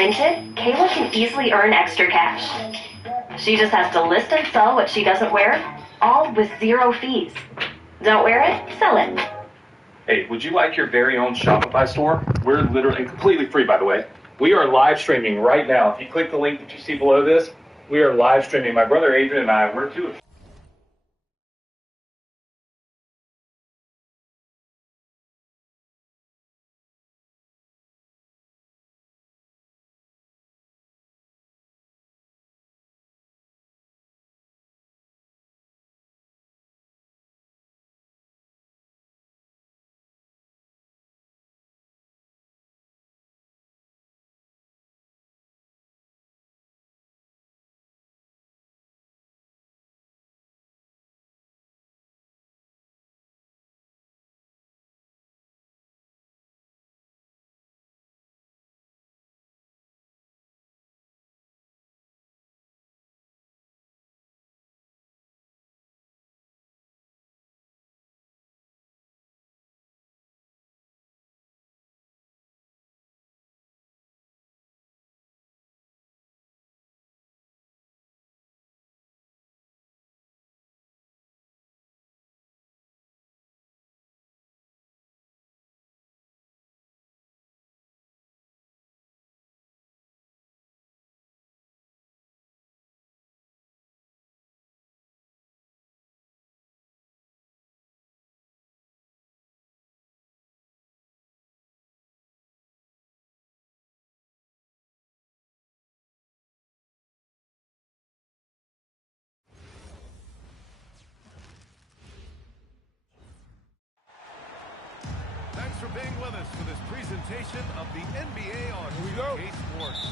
Vinted, Kayla can easily earn extra cash. She just has to list and sell what she doesn't wear, all with 0 fees. Don't wear it? Sell it. Hey, would you like your very own Shopify store? We're literally completely free, by the way. We are live streaming right now. If you click the link that you see below this, we are live streaming. My brother Adrian and I, we're two. Thanks for being with us for this presentation of the NBA on 2K Sports.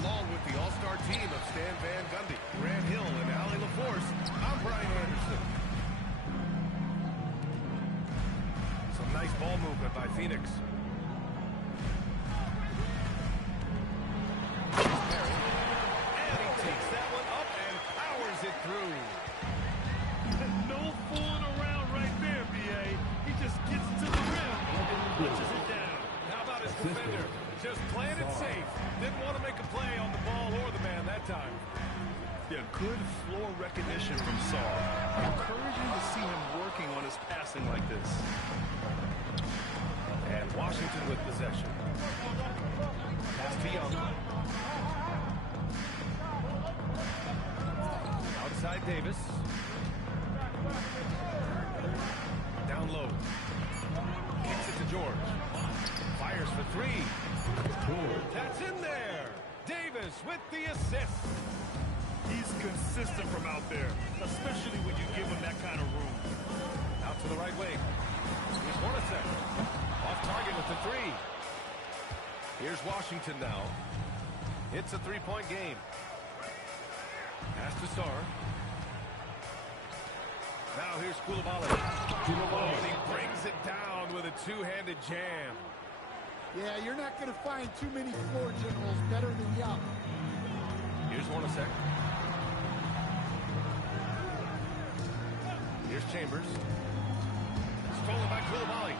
Along with the all-star team of Stan Van Gundy, Grant Hill, and Allie LaForce, I'm Brian Anderson. Some nice ball movement by Phoenix. And he takes that one up and powers it through. No fooling around right there, B.A. He just gets to the rim and punches it down. How about his defender? Just playing it safe. Didn't want to make a play on the ball or the man that time. Yeah, good floor recognition from Saul. Encouraging to see him working on his passing like this. And Washington with possession. Pass to Young. Outside Davis. Down low. Kicks it to George. Fires for 3. That's in there. Davis with the assist. He's consistent from out there, especially when you give him that kind of room. Out to the right wing. Here's Hornacek. Off target with the 3. Here's Washington now. It's a 3-point game. Pass to Sarr. Now here's Coulibaly. And he brings it down with a two-handed jam. Yeah, you're not going to find too many floor generals better than Young. Here's Hornacek. Here's Chambers. Stolen by Coulibaly.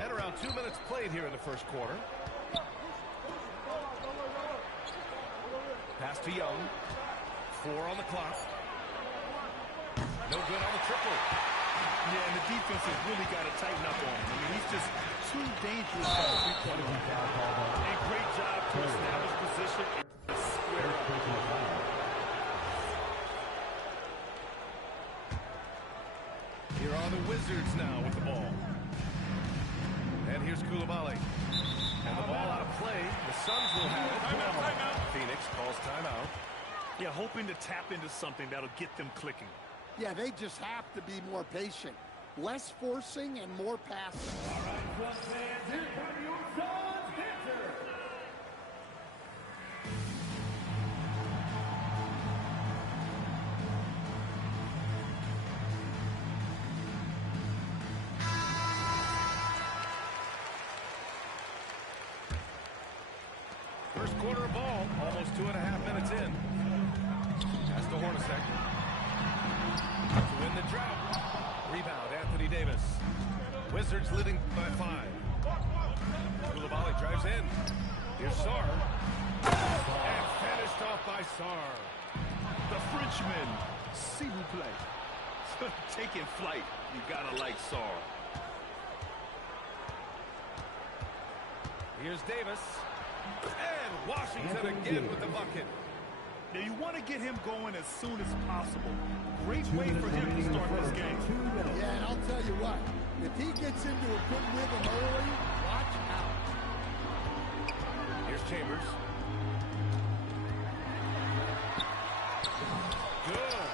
And around 2 minutes played here in the first quarter. Pass to Young. 4 on the clock. No good on the triple. Yeah, and the defense has really got to tighten up on him. I mean, he's just too dangerous on the three-point line. A great job to establish position and square up. Here are the Wizards now with the ball. And here's Coulibaly. And the ball out of play. The Suns will have it. Timeout. Phoenix calls timeout. Yeah, hoping to tap into something that'll get them clicking. Yeah, they just have to be more patient. Less forcing and more passing. All right, Suns fans, here come your Suns hitter. First quarter of ball, almost 2.5 minutes in. That's to Hornacek. To win the drought. Rebound, Anthony Davis. Wizards leading by 5. Coulibaly drives in. Here's Sarr. And finished off by Sarr. The Frenchman, s'il vous plaît. Taking flight, you gotta like Sarr. Here's Davis. And Washington again with the bucket. Now you want to get him going as soon as possible. Great way for him to start this game. Yeah, and I'll tell you what, if he gets into a good rhythm early, watch out. Here's Chambers. Good.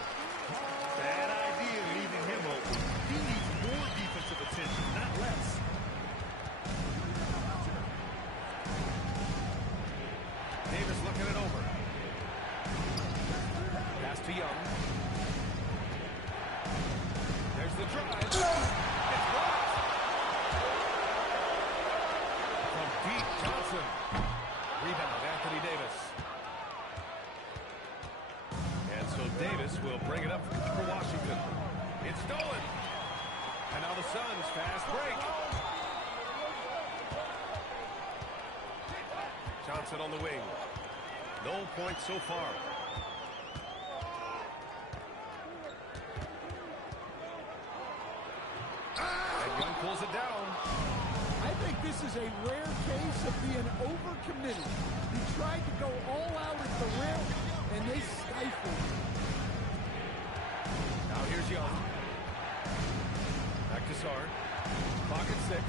Bad idea leaving him open. He needs more defensive attention, not less. Davis looking it over. Pass to Young. There's the drive. It's blocked. From deep, Johnson. Rebound, Anthony Davis. And so Davis will bring it up for Washington. It's stolen. And now the Suns fast break. Johnson on the wing. No points so far. And Young pulls it down. I think this is a rare case of being overcommitted. He tried to go all out at the rim, and they stifled him. Now here's Young. Back to Sarr. Clock at 6.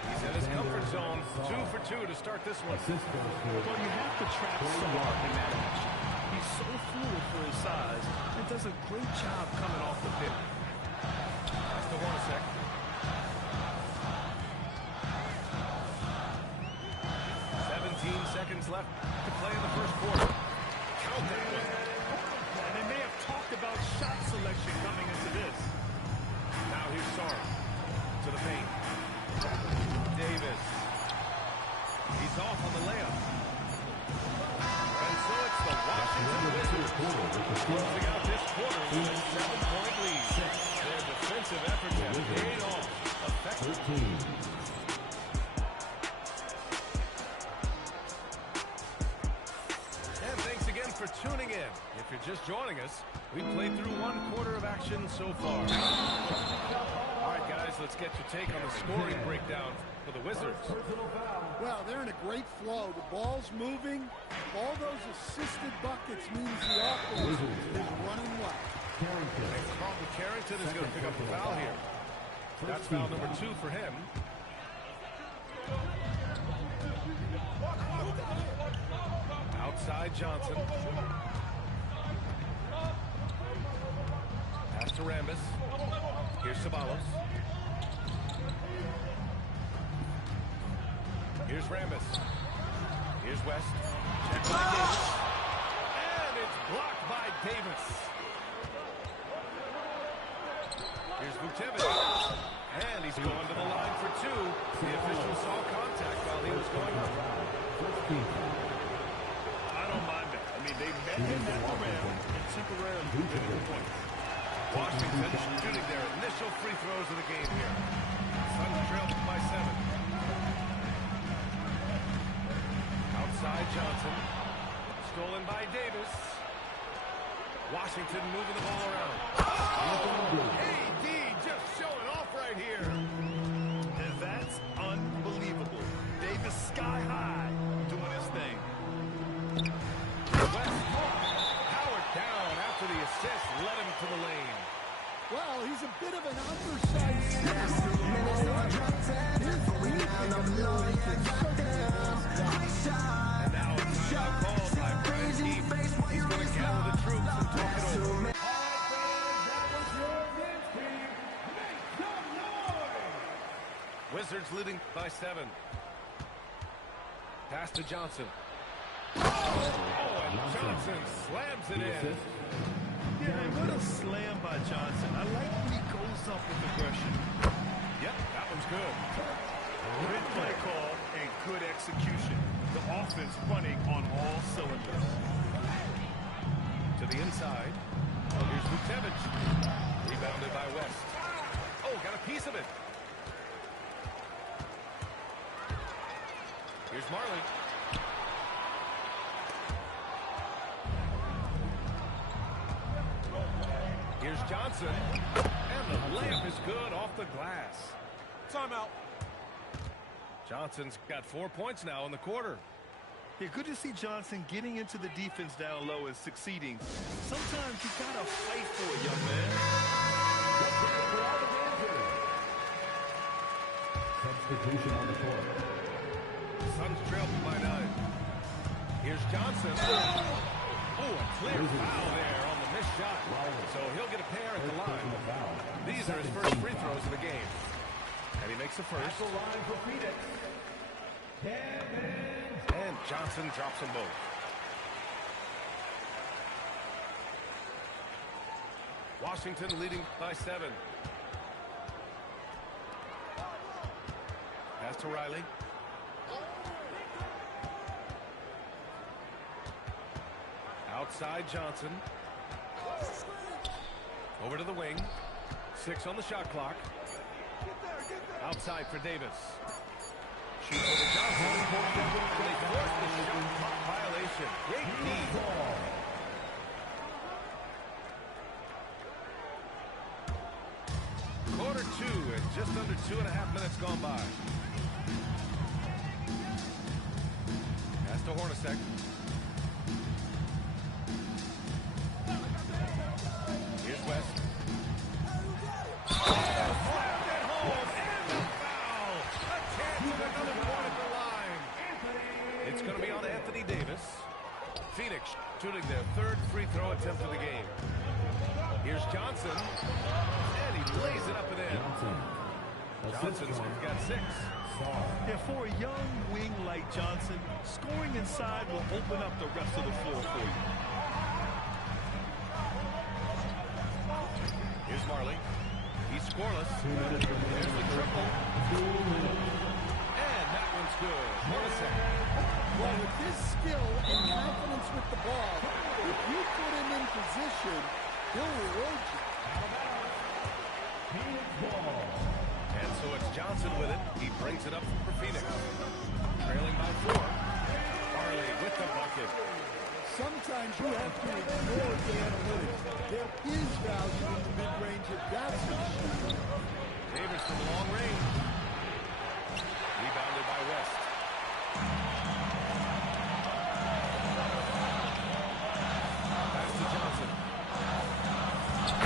He's in his comfort zone. 2 for 2 to start this one. Well, you have to trap Sarr in that action. He's so fluid for his size and does a great job coming off the pick. That's the Hornacek. 17 seconds left to play in the first quarter. Count that one. And they may have talked about shot selection coming into this. Now here's Sarr to the paint. Davis. He's off on the layup. And so it's the Washington Wizards closing out this quarter with a 7-point lead. Their defensive efforts have paid off. Effective. And thanks again for tuning in. If you're just joining us, we played through 1 quarter of action so far. All right, guys, let's get your take on the scoring breakdown for the Wizards. Well, they're in a great flow. The ball's moving. All those assisted buckets means the offense is running well. And Carlton Carrington is going to pick up the foul here. That's foul number 2 for him. Outside Johnson. Pass to Rambis. Here's Ceballos. Here's Rambis. Here's West. Check by Davis. And it's blocked by Davis. Here's Vucevic. And he's going to the line for 2. The official saw contact while he was going up. I don't mind that. I mean, they met him at the rim and temporarily did the point. Washington shooting their initial free throws of the game here. Suns trailed by 7. Outside Johnson. Stolen by Davis. Washington moving the ball around. Oh! AD just showing off right here. And that's unbelievable. Davis sky high doing his thing. West powered down after the assist led him to the lane. Well, he's a bit of an undersized center. And now a timeout called by Brad Heath. He's going to gather the troops and talk it over. That was your bench team. Make some noise! Wizards leading by 7. Pass to Johnson. Oh, and Johnson slams it in. Yeah, and what a slam by Johnson. I like when he goes up with aggression. Yep, that one's good. Good play call and good execution. The offense running on all cylinders. To the inside. Oh, here's Vukcevic. Rebounded by West. Oh, got a piece of it. Here's Marley. Here's Johnson. And the layup is good off the glass. Timeout. Johnson's got 4 points now in the quarter. Yeah, good to see Johnson getting into the defense down low and succeeding. Sometimes you gotta fight for it, young man. Substitution on the court. Suns trail by 9. Here's Johnson. Oh, a clear foul there on the missed shot. So he'll get a pair at the line. These are his first free throws of the game. And he makes the first. The line for Phoenix. And Johnson drops them both. Washington leading by 7. Pass to Riley. Outside Johnson. Over to the wing. 6 on the shot clock. Outside for Davis. Shoots over Johnson. And they force the shot clock violation. Great D. Quarter 2 and just under 2.5 minutes gone by. Pass to Hornacek. Here's West. Slapped it home and the foul. A chance of another point at the line. It's going to be on Anthony Davis. Phoenix shooting their 3rd free throw attempt of the game. Here's Johnson. And he lays it up and in. Johnson's got 6. Yeah, for a young wing like Johnson, scoring inside will open up the rest of the floor for you. Here's Marley. He's scoreless. There's the triple. And that one's good. Hornacek. Well, with his skill and confidence with the ball, if you put him in position, he'll reward you. And so it's Johnson with it. He brings it up for Phoenix. Trailing by 4. Marley with the bucket. Sometimes you have to ignore the analytics. There is value in the mid-range if that's what you shoot. Davis from long range. Rebounded by West. Pass to Johnson.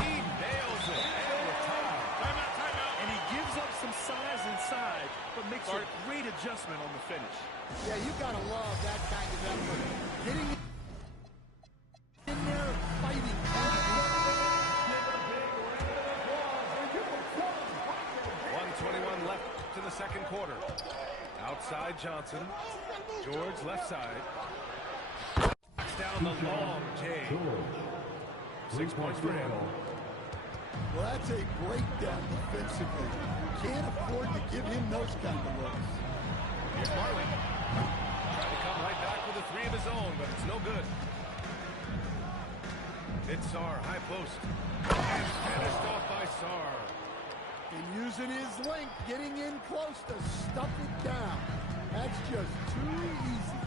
He nails it. And with time. Timeout. And he gives up some size inside, but makes a great adjustment on the finish. Yeah, you gotta love that kind of effort. Getting in there, fighting. 1:21 left to the second quarter. Outside Johnson. George left side. Down the long J. 6 points for him. Well, that's a breakdown defensively. Can't afford to give him those kind of looks. Here's Marley. Trying to come right back with a 3 of his own, but it's no good. It's Sarr, high post. And finished off by Sarr. And using his length, getting in close to stuff it down. That's just too easy.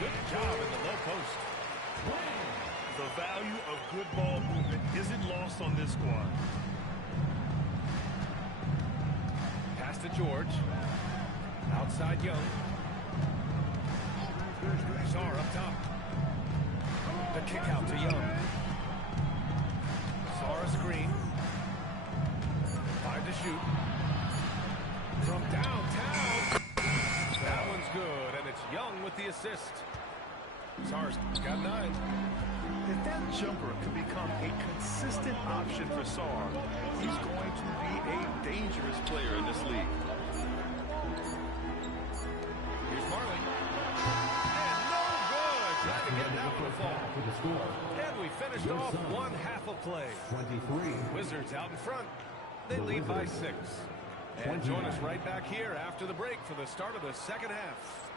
Good job in the low post. The value of good ball movement isn't lost on this squad. Pass to George. Outside Young. Sarr up top. The kick out to Young. Sarr a screen. 5 to shoot. From downtown. That one's good, and it's Young with the assist. Sarr's got 9. If that jumper can become a consistent option for Sarr, he's going to be a dangerous player in this league. Here's Marley. And no good. Trying to get that one to fall. And we finished off one half of play. 23. Wizards out in front. They lead by 6. And join us right back here after the break for the start of the second half.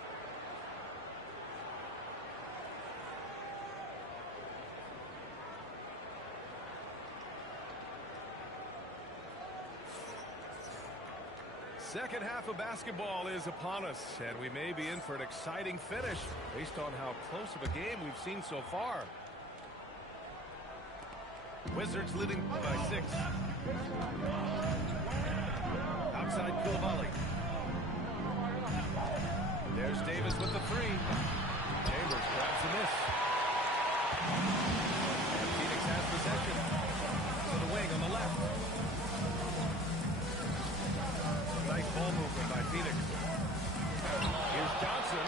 Second half of basketball is upon us, and we may be in for an exciting finish based on how close of a game we've seen so far. Wizards leading by 6. Outside Coulibaly. There's Davis with the 3. Chambers grabs the miss. And Phoenix has possession. To the wing on the left. Nice ball movement by Phoenix. Here's Johnson.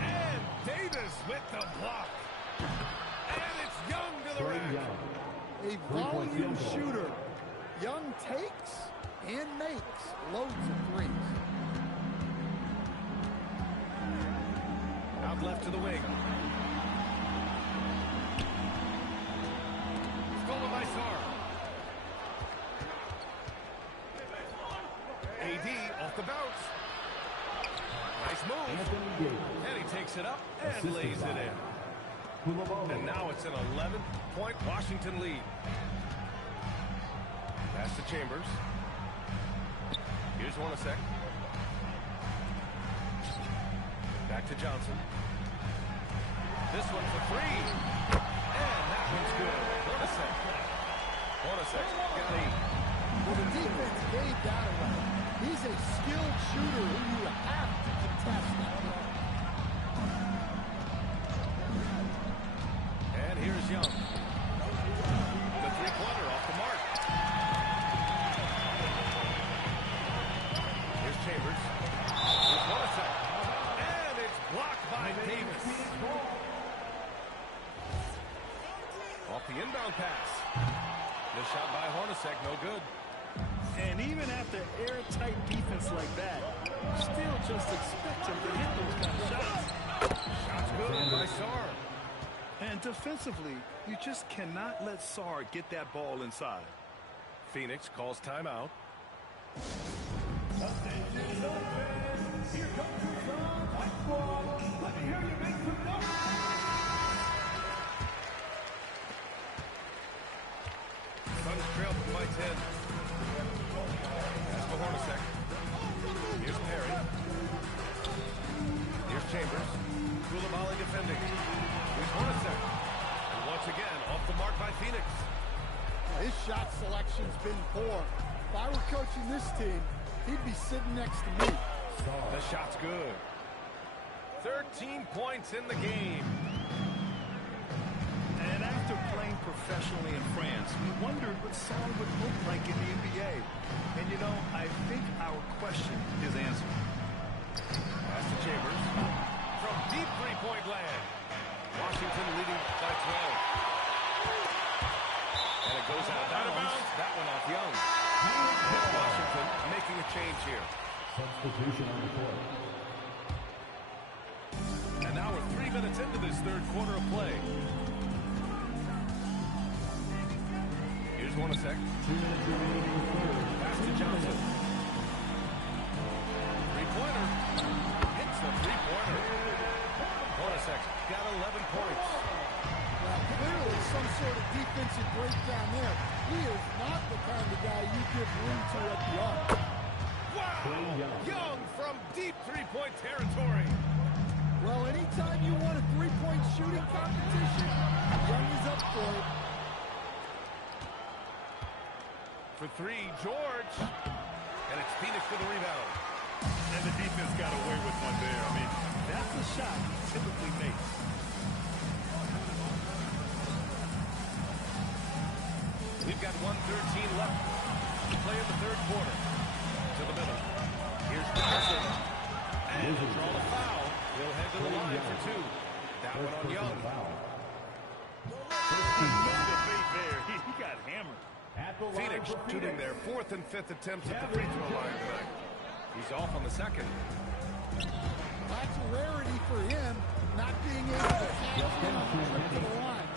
And Davis with the block. And it's Young to the rack. A volume shooter. Young takes and makes loads of threes. Out left to the wing. Stolen by Sarr. AD off the bounce. Nice move. And he takes it up and lays it in. And now it's an 11-point Washington lead. Pass to Chambers. Here's Hornacek. Back to Johnson. This one for 3. And that one's good. Hornacek got 8. Well, the defense gave that away. He's a skilled shooter who you have to contest that ball. And here's Young. The three-pointer off the mark. Here's Chambers. Here's Hornacek. And it's blocked by Davis. Off the inbound pass. The shot by Hornacek, no good. And even after airtight defense like that, still just expect him to hit those kind of shots. Shot's good by Sarr. And defensively, you just cannot let Sarr get that ball inside. Phoenix calls timeout. Attention, fans. Here comes your son, White Squad. Let me hear you make some noise. Suns trail by 10. That's for Hornacek. Here's Perry. Here's Chambers. Coulibaly defending. Here's Hornacek. And once again, off the mark by Phoenix. His shot selection's been poor. If I were coaching this team, he'd be sitting next to me. The shot's good. 13 points in the game. And after playing professionally in France, we wondered what Sarr would look like in the NBA. And you know, I think our question is answered. Pass to Chambers. From deep three-point land. Washington leading by 12. And it goes out of bounds. That one off Young. Washington making a change here. Substitution on the court. And now we're 3 minutes into this third quarter of play. Here's Hornacek. 2 minutes remaining in the third. Pass to Johnson. Three-pointer. Hits the three-pointer. Hornacek got 11 points. Well, clearly some sort of defensive breakdown there. He is not the kind of guy you give room to at the arc. Wow! Young from deep three-point territory. Well, anytime you want a three-point shooting competition, Young is up for it. For 3, George. And it's Phoenix for the rebound. And the defense got away with one there. I mean, that's the shot he typically makes. We've got 1:13 left to play in the third quarter. To the middle. Here's Johnson. And he'll draw the foul. He'll head to the line for 2. That one on Young. No debate there. He got hammered. Phoenix shooting their 4th and 5th attempts at the free throw line tonight. He's off on the second. That's a rarity for him, not being able to cash in on the trip to the line.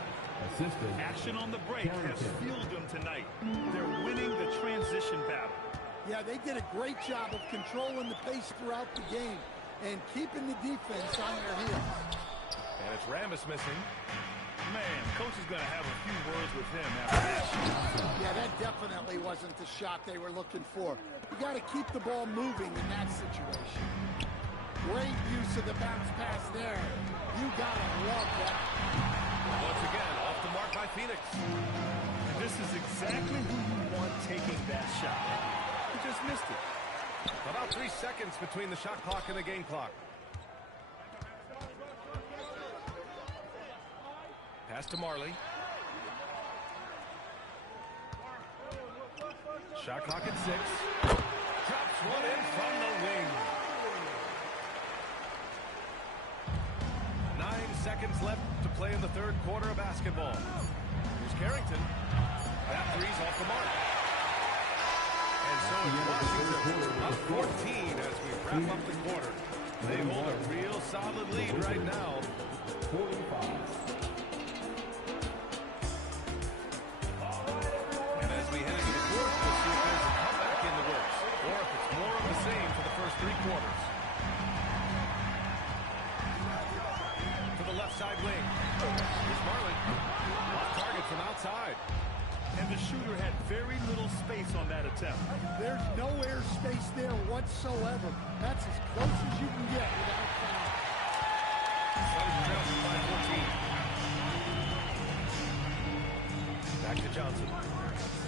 Assistant. Action on the break has fueled them tonight. They're winning the transition battle. Yeah, they did a great job of controlling the pace throughout the game and keeping the defense on their heels. And it's Rambis missing. Man, coach is going to have a few words with him after that shot. Yeah, that definitely wasn't the shot they were looking for. You got to keep the ball moving in that situation. Great use of the bounce pass there. You got to love that. Once again, off the mark by Phoenix. And this is exactly who you want taking that shot. He just missed it. About 3 seconds between the shot clock and the game clock. Pass to Marley. Shot clock at 6. Drops one in from the wing. 9 seconds left to play in the third quarter of basketball. Here's Carrington. That three's off the mark. And so it's Washington up 14 as we wrap up the quarter. They hold a real solid lead right now. 45. And as we head into the fourth, we'll see if there's a comeback in the works, or if it's more of the same for the first 3 quarters. To the left side wing. Here's Marley. Off target from outside. And the shooter had very little space on that attempt. There's no air space there whatsoever. That's as close as you can get without foul. Suns trails by 14. Back to Johnson.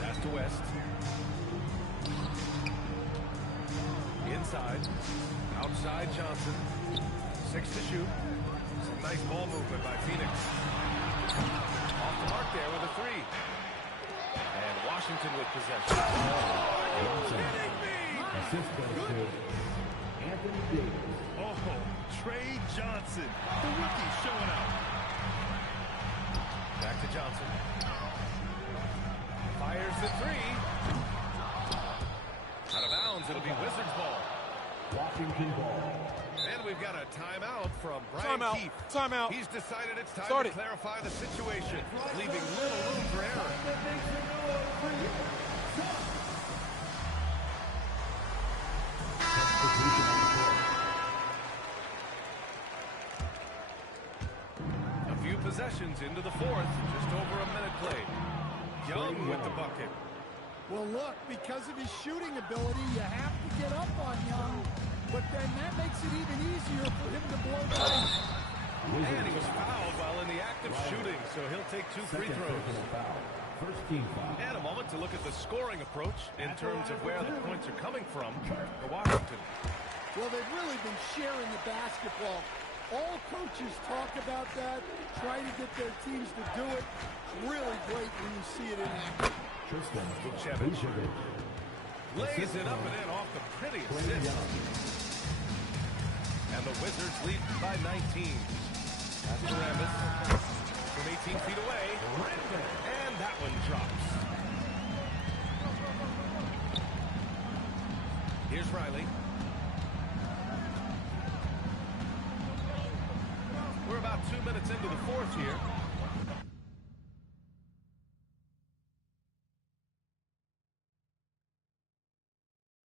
Pass to West. Inside. Outside Johnson. 6 to shoot. Some nice ball movement by Phoenix. Off the mark there with a 3. And Washington with possession. Assist goes to Anthony Davis. Oh, Trey Johnson, the rookie showing out. Back to Johnson. Fires the 3. Out of bounds, it'll be Wizards ball. Washington ball. And we've got a timeout from Brian Keefe. Timeout. He's decided it's time Start to it. clarify the situation, leaving little room for error. A few possessions into the fourth, just over a minute played. Young with the bucket. Well, look, because of his shooting ability, you have to get up on Young, but then that makes it even easier for him to blow the lead. And he was fouled while in the act of shooting, so he'll take 2 free throws. First team foul. And a moment to look at the scoring approach in terms of where the points are coming from for Washington. Well, they've really been sharing the basketball. All coaches talk about that, try to get their teams to do it. It's really great when you see it in action. Tristan Vucevic. Vucevic. Lays it up and in off the pretty assist. And the Wizards lead by 19. Pass to Rambis from 18 feet away. And that one drops. Here's Riley. We're about 2 minutes into the fourth here.